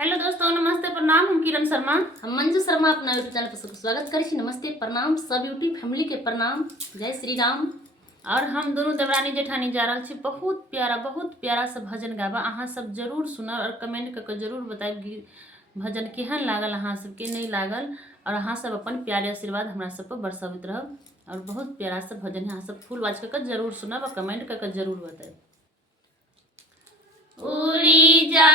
Hello दोस्तों, नमस्ते प्रणाम। हम किरण शर्मा, हम मंजू शर्मा अपना यूट्यूब चैनल पर सबको स्वागत करी छी। नमस्ते प्रणाम सब यूट्यूब फैमिली के प्रणाम, जय श्री राम। और हम दोनों देवरानी जेठानी जा रहा छी। बहुत प्यारा सा भजन गाबा। अहाँ सब जरूर सुनब और कमेंट करके जरूर बताएब भजन केहन लागल, अहाँ सबके नहीं लागल। और अहाँ सब अपन प्यारे आशीर्वाद हमरा सब पर बरसावत रहब। और बहुत प्यारा सा भजन है, अहाँ सब फुल वाच करके जरूर सुनब और कमेंट करके जरूर बताएब। उड़ी जा